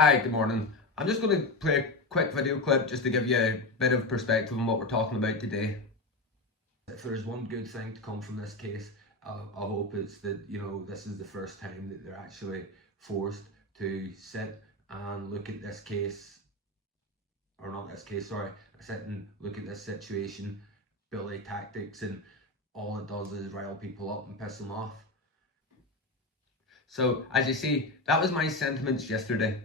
Hi, good morning. I'm just going to play a quick video clip just to give you a bit of perspective on what we're talking about today. If there's one good thing to come from this case, I hope it's that, this is the first time that they're actually forced to sit and look at this case, or not this case, sorry, sit and look at this situation, bully tactics, and all it does is rile people up and piss them off. So, as you see, that was my sentiments yesterday.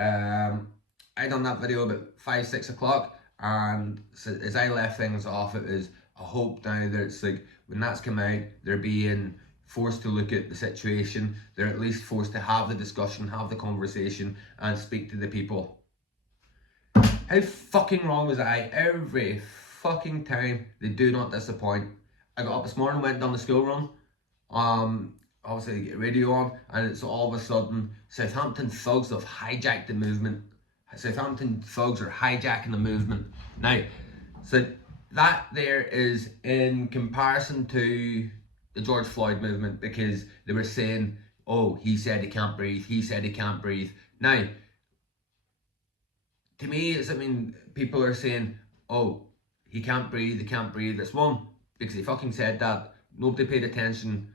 I done that video about 5, 6 o'clock, and so as I left things off, it was I hope now that it's like when that's come out, they're being forced to look at the situation. They're at least forced to have the discussion, have the conversation, and speak to the people. How fucking wrong was I? Every fucking time they do not disappoint. I got up this morning, went down the school run. Obviously get radio on, and it's all of a sudden Southampton thugs have hijacked the movement. Southampton thugs are hijacking the movement. Now, so that there is in comparison to the George Floyd movement, because they were saying, oh, he said he can't breathe, he said he can't breathe. Now, to me, people are saying, oh, he can't breathe, he can't breathe. It's one, because he fucking said that. Nobody paid attention,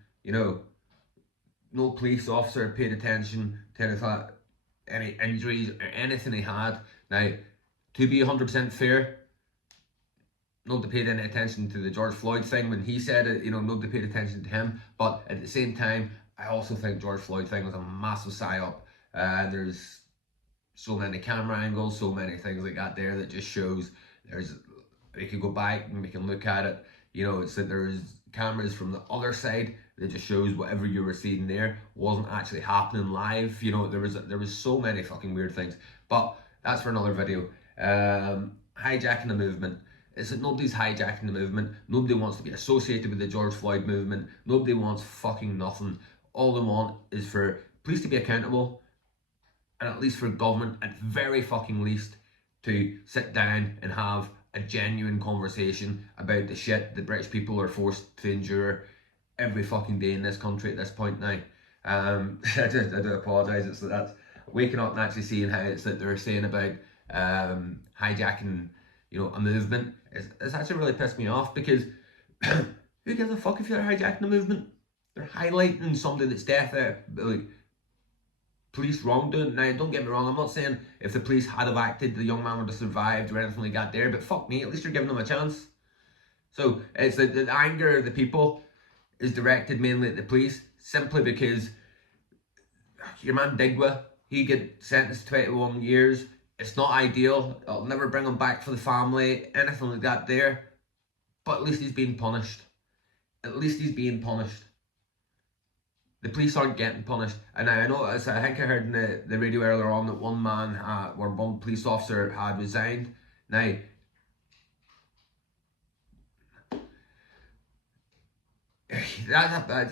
no police officer paid attention to any injuries or anything he had. Now, to be 100% fair, nobody paid any attention to the George Floyd thing when he said it, nobody paid attention to him. But at the same time, I also think George Floyd thing was a massive psyop. There's so many camera angles, so many things like that there that just shows we could go back and we can look at it. It's that there's cameras from the other side that just shows whatever you were seeing there wasn't actually happening live. There was so many fucking weird things, but that's for another video. Hijacking the movement. It's that nobody's hijacking the movement. Nobody wants to be associated with the George Floyd movement. Nobody wants fucking nothing. All they want is for police to be accountable, and at least for government, at very fucking least, to sit down and have a genuine conversation about the shit that British people are forced to endure every fucking day in this country at this point now. I do apologise. It's that's waking up and actually seeing how it's that they're saying about hijacking, a movement. It's actually really pissed me off, because who gives a fuck if they're hijacking a movement? They're highlighting somebody that's deaf, like police wrongdoing. Now, don't get me wrong, I'm not saying if the police had have acted, the young man would have survived or anything like that there, but fuck me, at least you're giving them a chance. So it's the anger of the people is directed mainly at the police, simply because your man Digwa, he got sentenced to 21 years. It's not ideal. It'll never bring him back for the family, anything like that there. But at least he's being punished. At least he's being punished. The police aren't getting punished. And I know, I think I heard in the radio earlier on that one police officer had resigned. Now,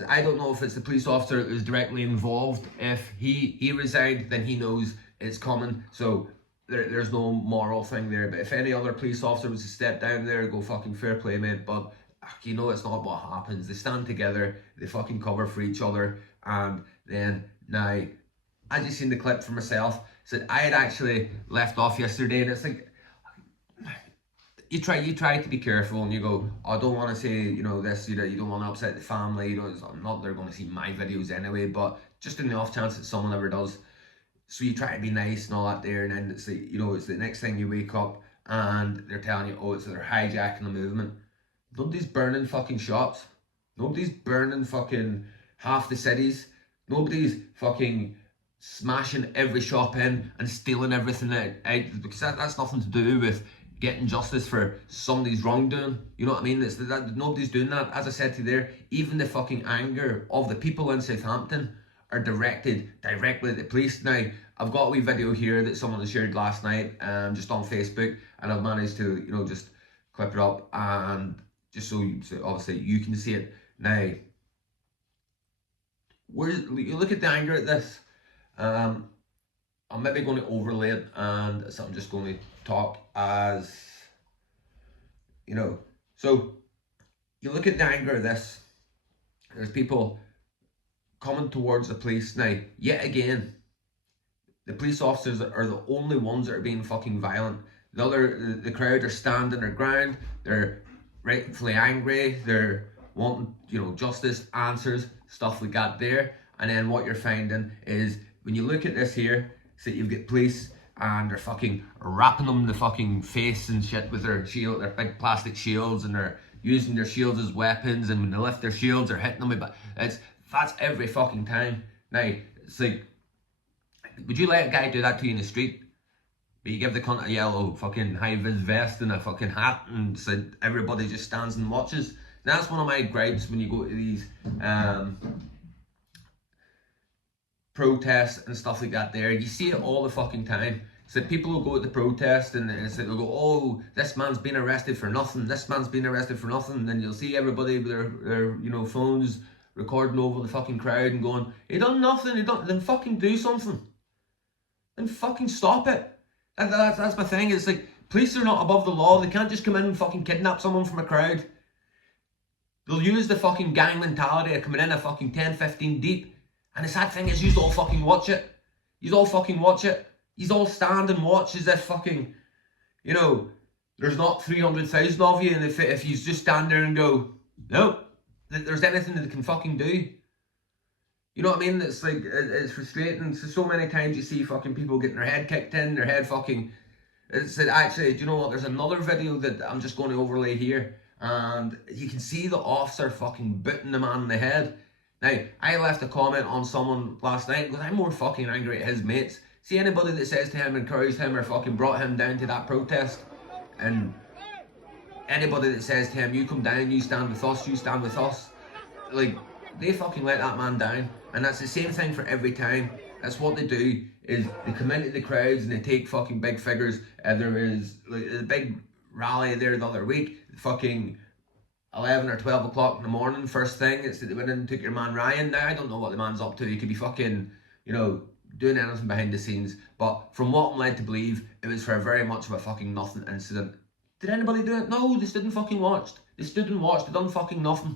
I don't know if it's the police officer that was directly involved. If he resigned, then he knows it's coming. So there's no moral thing there. But if any other police officer was to step down there, go fucking fair play, mate. But it's not what happens. They stand together, they fucking cover for each other, and then now, as you seen the clip for myself, said I had actually left off yesterday, and it's like you try to be careful, and you go, I don't want to say this, you don't want to upset the family, I'm not they're going to see my videos anyway, but just in the off chance that someone ever does, so you try to be nice and all that there, and then it's like, it's the next thing you wake up and they're telling you, oh, they're hijacking the movement. Nobody's burning fucking shops. Nobody's burning fucking half the cities. Nobody's fucking smashing every shop in and stealing everything out, because that's nothing to do with getting justice for somebody's wrongdoing. You know what I mean? Nobody's doing that. As I said to you there, even the fucking anger of the people in Southampton are directed directly at the police. Now, I've got a wee video here that someone shared last night, just on Facebook, and I've managed to, just clip it up, and just so obviously you can see it. Now, you look at the anger at this. I'm maybe going to overlay it, and so I'm just going to talk as, so you look at the anger of this. There's people coming towards the police now, yet again. The police officers are the only ones that are being fucking violent. The crowd are standing their ground. They're rightfully angry. They're wanting, justice, answers, stuff like that there. And then what you're finding is when you look at this here, so you've got police and they're fucking wrapping them in the fucking face and shit with their shield, their big plastic shields, and they're using their shields as weapons. And when they lift their shields, they're hitting them. But that's every fucking time. Now it's like, would you let a guy do that to you in the street? But you give the cunt a yellow fucking high-vis vest and a fucking hat and said everybody just stands and watches. And that's one of my gripes when you go to these protests and stuff like that there. You see it all the fucking time. So people will go to the protest and they'll go, oh, this man's been arrested for nothing. This man's been arrested for nothing. And then you'll see everybody with their phones recording over the fucking crowd and going, he done nothing, then fucking do something. Then fucking stop it. That's my thing. It's like, police are not above the law. They can't just come in and fucking kidnap someone from a crowd. They'll use the fucking gang mentality of coming in a fucking 10, 15 deep. And the sad thing is, you all fucking watch it. You all fucking watch it. You all stand and watch as if fucking, there's not 300,000 of you. And if you just stand there and go, no, that there's anything that they can fucking do. You know what I mean? It's like, it's frustrating. So many times you see fucking people getting their head kicked in, their head fucking... Actually, do you know what? There's another video that I'm just going to overlay here. And you can see the officer fucking booting the man in the head. Now, I left a comment on someone last night because I'm more fucking angry at his mates. See anybody that says to him, encouraged him, or fucking brought him down to that protest, and anybody that says to him, you come down, you stand with us, like, they fucking let that man down. And that's the same thing for every time. That's what they do, is they come into the crowds and they take fucking big figures. There is like a big rally there the other week, fucking 11 or 12 o'clock in the morning, first thing, it's that they went in and took your man Ryan. Now, I don't know what the man's up to. He could be fucking, doing anything behind the scenes. But from what I'm led to believe, it was for very much of a fucking nothing incident. Did anybody do it? No, they stood and fucking watched. They stood and watched. They done fucking nothing.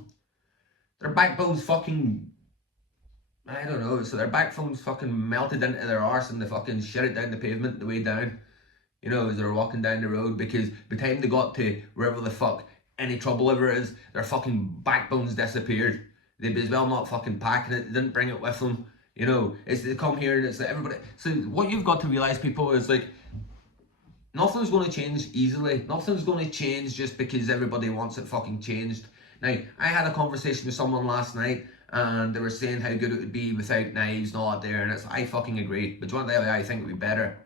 Their backbones fucking... I don't know, so their backbones fucking melted into their arse and they fucking shit it down the pavement the way down. As they were walking down the road, because by the time they got to wherever the fuck any trouble ever is, their fucking backbones disappeared. They'd be as well not fucking packing it, they didn't bring it with them. It's they come here and it's like everybody... So what you've got to realise, people, is like, nothing's going to change easily. Nothing's going to change just because everybody wants it fucking changed. Now, I had a conversation with someone last night and they were saying how good it would be without knives and all that there, and I fucking agree. But do you want to know what I think would be better?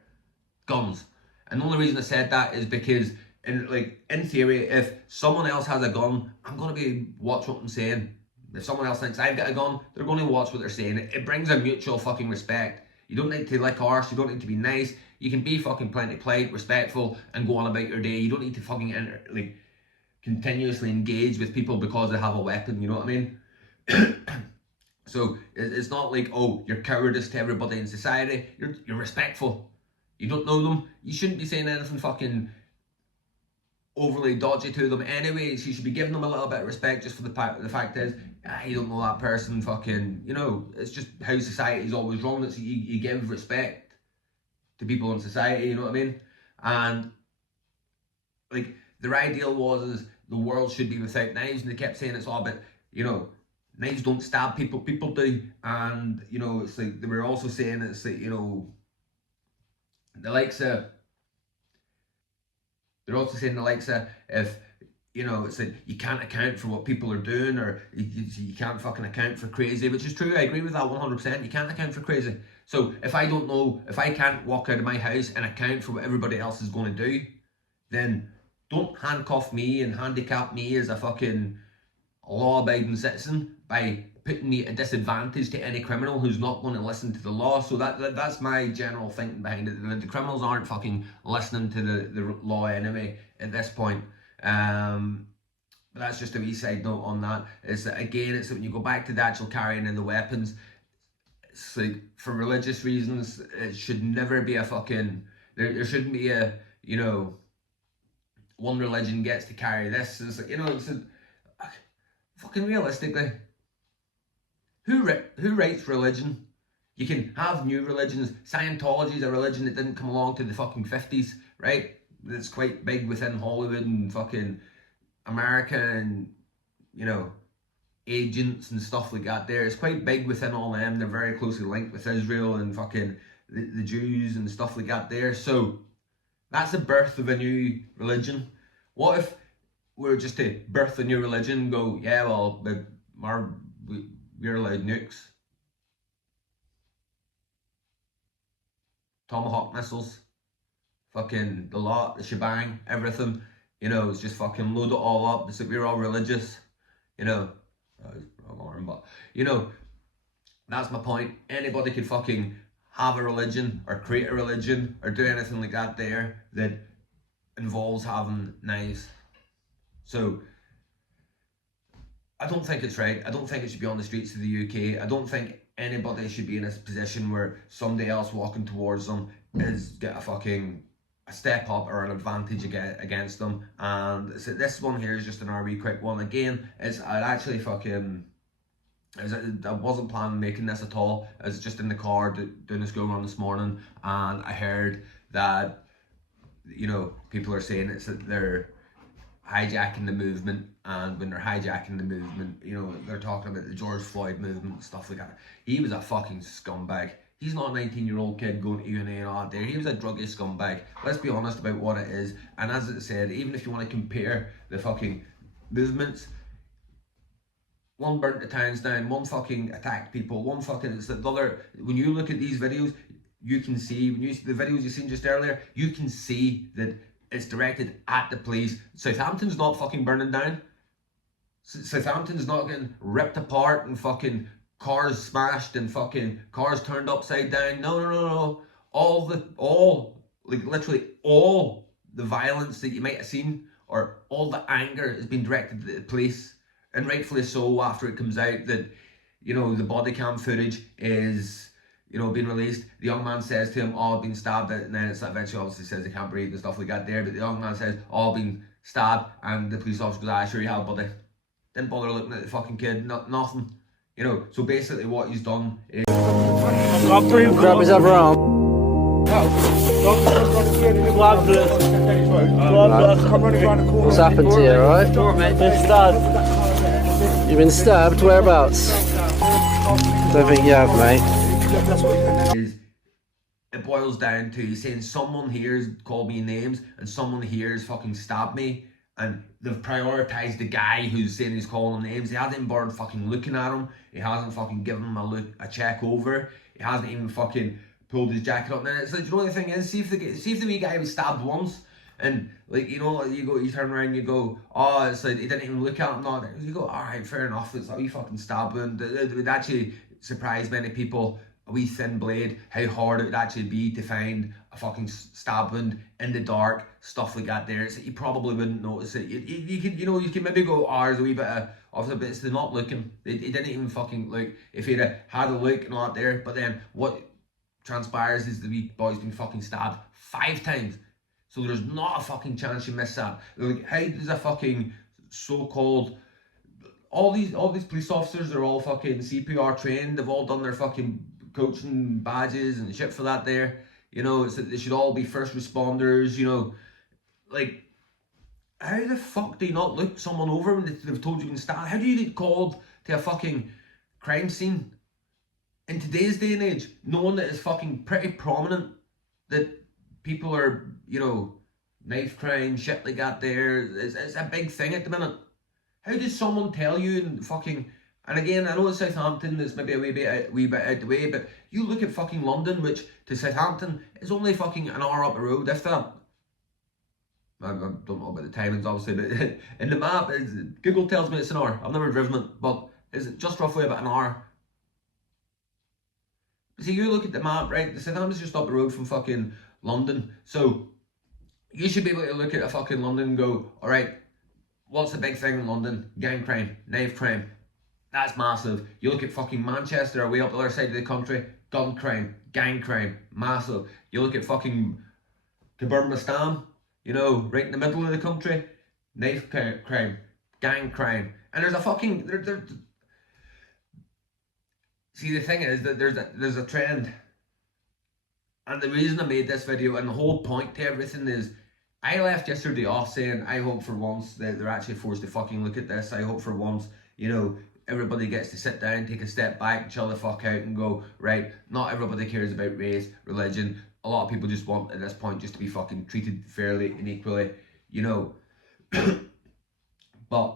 Guns. And the only reason I said that is because, in theory, if someone else has a gun, I'm going to be watching what I'm saying. If someone else thinks I've got a gun, they're going to watch what they're saying. It brings a mutual fucking respect. You don't need to lick arse, you don't need to be nice. You can be fucking plenty polite, respectful, and go on about your day. You don't need to fucking continuously engage with people because they have a weapon, you know what I mean? So it's not like, oh, you're cowardice to everybody in society. You're respectful. You don't know them. You shouldn't be saying anything fucking overly dodgy to them anyways. You should be giving them a little bit of respect, just for the fact is, you don't know that person, fucking, it's just how society's always run. It's you give respect to people in society, you know what I mean? And like, their ideal is the world should be without knives, and they kept saying it's all about, knives don't stab people, people do. And it's like they were also saying it's like, the likes of, they're also saying the likes of, if it's like you can't account for what people are doing, or you can't fucking account for crazy, which is true. I agree with that 100%. You can't account for crazy. So if I don't know, if I can't walk out of my house and account for what everybody else is going to do, then don't handcuff me and handicap me as a fucking law-abiding citizen by putting me at a disadvantage to any criminal who's not going to listen to the law. So that's my general thinking behind it. The criminals aren't fucking listening to the law anyway at this point. But that's just a wee side note on that. Is that, again, it's when you go back to the actual carrying in the weapons, it's like, for religious reasons, it should never be a fucking... There shouldn't be a, one religion gets to carry this. It's like, it's a, fucking realistically, who writes religion? You can have new religions. Scientology is a religion that didn't come along to the fucking 50s, right? It's quite big within Hollywood and fucking America and, you know, agents and stuff like that there. It's quite big within all them. They're very closely linked with Israel and fucking the Jews and stuff like that there. So that's the birth of a new religion. What if we were just to birth a new religion and go, yeah, well, we're allowed nukes, tomahawk missiles, fucking the lot, the shebang, everything. You know, it's just fucking load it all up. It's like we're all religious, you know. Wrong arm, but you know, that's my point. Anybody could fucking have a religion or create a religion or do anything like that there that involves having knives. So I don't think it's right. I don't think it should be on the streets of the UK. I don't think anybody should be in a position where somebody else walking towards them is get a step up or an advantage against them. And so this one here is just an RV quick one. Again, I wasn't planning on making this at all. I was just in the car doing a school run this morning, and I heard that, you know, people are saying it's that they're hijacking the movement, and when they're hijacking the movement, you know, they're talking about the George Floyd movement and stuff like that. He was a fucking scumbag. He's not a 19-year-old kid going to UNA and all that there. He was a druggy scumbag. Let's be honest about what it is. And as it said, even if you want to compare the fucking movements, one burnt the towns down, one fucking attacked people, one fucking, it's the other. When you look at these videos, you can see, when you see the videos you seen just earlier, you can see that it's directed at the police. Southampton's not fucking burning down. Southampton's not getting ripped apart and fucking cars smashed and fucking cars turned upside down. No. Literally all the violence that you might have seen, or all the anger, has been directed at the police. And rightfully so, after it comes out that, you know, the body cam footage is, you know, being released. The young man says to him, oh, I've been stabbed, and then it's eventually obviously says he can't breathe and stuff like that there, but the young man says, oh, I've been stabbed, and the police officer goes, ah, sure you have, buddy. Didn't bother looking at the fucking kid, nothing. You know, so basically what he's done is... Grab his other arm. What's happened to you, alright? Been stabbed. You've been stabbed? Whereabouts? Don't think you have, mate. It boils down to, he's saying someone here's called me names and someone here's fucking stabbed me, and they've prioritised the guy who's saying he's calling them names. He hasn't even bothered fucking looking at him. He hasn't fucking given him a check over. He hasn't even fucking pulled his jacket up. And it's like, you know, the thing is, see if the wee guy was stabbed once, and like, you know, you turn around, you go, oh, it's like he didn't even look at him. No, you go, all right, fair enough. It's a wee fucking stab wound. It would actually surprise many people, a wee thin blade, how hard it would actually be to find a fucking stab wound in the dark, stuff like that there. It's like you probably wouldn't notice it. You could maybe go, oh, there's a wee bit of it, but it's the not looking. He didn't even fucking look. If he'd had a look and all that there, but then what transpires is the wee boy's been fucking stabbed 5 times. So there's not a fucking chance you miss that. Like, how does a fucking so-called... All these police officers are all fucking CPR trained. They've all done their fucking coaching badges and shit for that there. You know, it's that they should all be first responders, you know. Like, how the fuck do you not look someone over when they've told you can stand? How do you get called to a fucking crime scene in today's day and age, knowing that it's fucking pretty prominent that people are, you know, knife crime, shit like that there. It's a big thing at the minute. How does someone tell you and fucking... And again, I know it's Southampton, it's maybe a wee bit out the way, but you look at fucking London, which to Southampton is only fucking an hour up the road, if that. I don't know about the timings, obviously, but in the map, Google tells me it's an hour. I've never driven it, but is it just roughly about an hour? See, you look at the map, right? The Southampton's just up the road from fucking London, so you should be able to look at a fucking London and go, all right, what's the big thing in London? Gang crime, knife crime. That's massive. You look at fucking Manchester, way up the other side of the country, gun crime, gang crime, massive. You look at fucking Kaburmastan, you know, right in the middle of the country, knife crime, gang crime. And there's a fucking... See, the thing is that there's a trend, and the reason I made this video and the whole point to everything is, I left yesterday off saying I hope for once that they're actually forced to fucking look at this. I hope for once, everybody gets to sit down, take a step back, chill the fuck out, and go, right, not everybody cares about race, religion. A lot of people just want at this point just to be fucking treated fairly and equally, But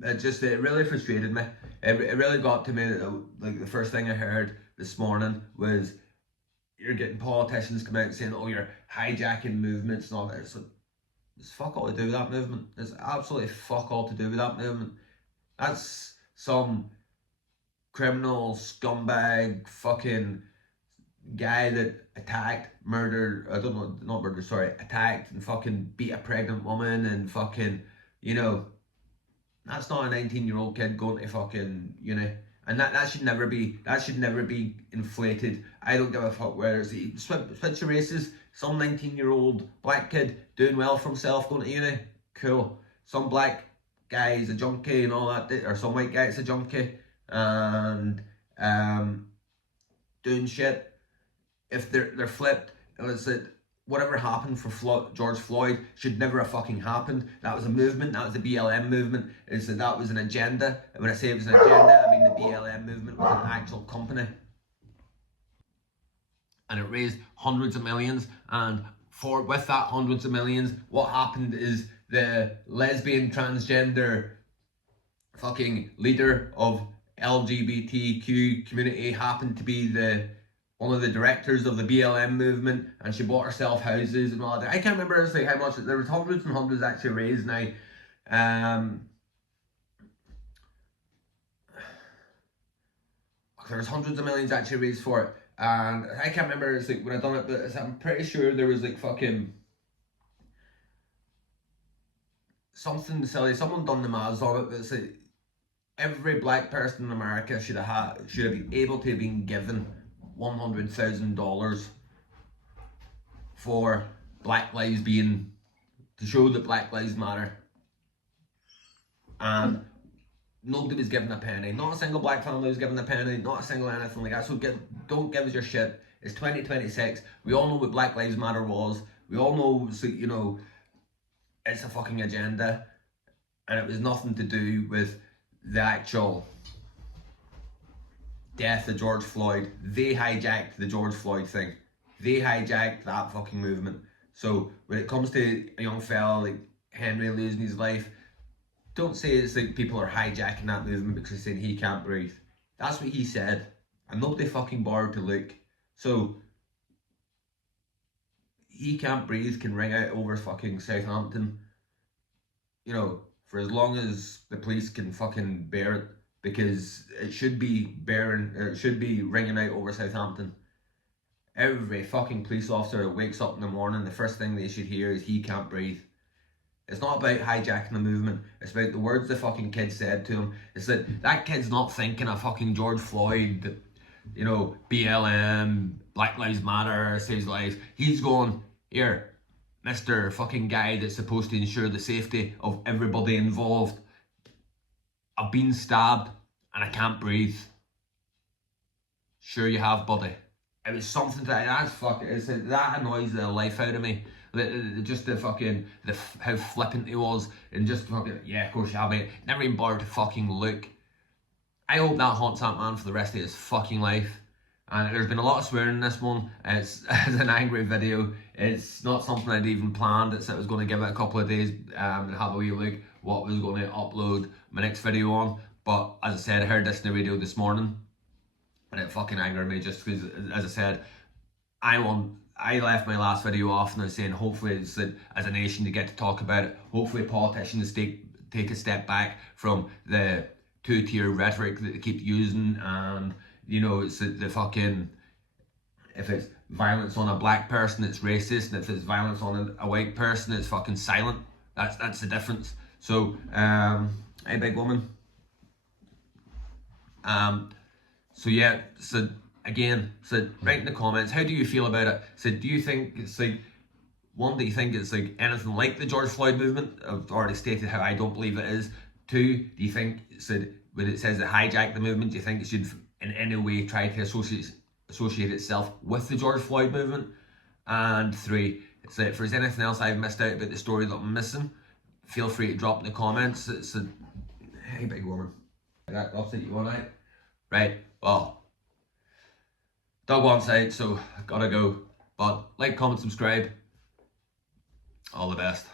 it really frustrated me. It really got to me that, like, the first thing I heard this morning was, you're getting politicians come out saying, oh, you're hijacking movements and all that. It's fuck all to do with that movement. There's absolutely fuck all to do with that movement. That's some criminal scumbag fucking guy that attacked, murdered, I don't know, not murdered, sorry, attacked and fucking beat a pregnant woman and fucking, that's not a 19-year-old kid going to fucking uni. And that should never be inflated. I don't give a fuck whether it's switch of races, some 19-year-old black kid doing well for himself going to uni, cool. Some black guy is a junkie and all that, or some white guy is a junkie and doing shit. If they're flipped, it's that whatever happened for George Floyd should never have fucking happened. That was a movement, that was the BLM movement. That was an agenda. And when I say it was an agenda, I mean the BLM movement was an actual company. And it raised hundreds of millions. And with that hundreds of millions, what happened is the lesbian transgender fucking leader of LGBTQ community happened to be one of the directors of the BLM movement, and she bought herself houses and all that. I can't remember how much. There was hundreds and hundreds actually raised now. There was hundreds of millions actually raised for it, and I can't remember when I done it, but I'm pretty sure there was fucking something silly. Someone done the maths on it, but it's like every black person in America should have been able to have been given $100,000 for Black Lives to show that Black Lives Matter, and nobody was given a penny. Not a single black family was given a penny. Not a single anything like that. So don't give us your shit. It's 2026. We all know what Black Lives Matter was. We all know, it's a fucking agenda, and it was nothing to do with the actual death of George Floyd. They hijacked the George Floyd thing. They hijacked that fucking movement. So when it comes to a young fella like Henry losing his life, don't say it's like people are hijacking that movement because they're saying he can't breathe. That's what he said, and nobody fucking bothered to look. So he can't breathe can ring out over fucking Southampton, for as long as the police can fucking bear it, because it should be ringing out over Southampton. Every fucking police officer that wakes up in the morning, the first thing they should hear is he can't breathe. It's not about hijacking the movement. It's about the words the fucking kid said to him. It's that kid's not thinking of fucking George Floyd, BLM, Black Lives Matter, saves lives. He's going, here, Mr. fucking guy that's supposed to ensure the safety of everybody involved. I've been stabbed and I can't breathe. Sure you have, buddy. It was something that annoys the life out of me. Just how flippant he was, and just fucking, yeah, of course you have, mate. Never even bothered to fucking look. I hope that haunts that man for the rest of his fucking life. And there's been a lot of swearing in this one. It's an angry video. It's not something I'd even planned. I was going to give it a couple of days and have a wee look what was going to upload my next video on. But as I said, I heard this in the radio this morning, and it fucking angered me just because, as I said, I left my last video off and I was saying hopefully it's that as a nation to get to talk about it. Hopefully politicians take a step back from the two-tier rhetoric that they keep using, and it's the fucking, if it's violence on a black person it's racist, and if it's violence on a white person it's fucking silent. That's the difference. So hey big woman. So yeah, so again, so write in the comments, how do you feel about it? So do you think it's do you think it's anything like the George Floyd movement? I've already stated how I don't believe it is. 2, do you think when it says that hijack the movement, do you think it should in any way try to associate itself with the George Floyd movement? And 3, so if there's anything else I've missed out about the story that I'm missing, feel free to drop in the comments. Hey, big woman. I'll take you one out. Right, well, dog wants out, so I gotta go. But like, comment, subscribe. All the best.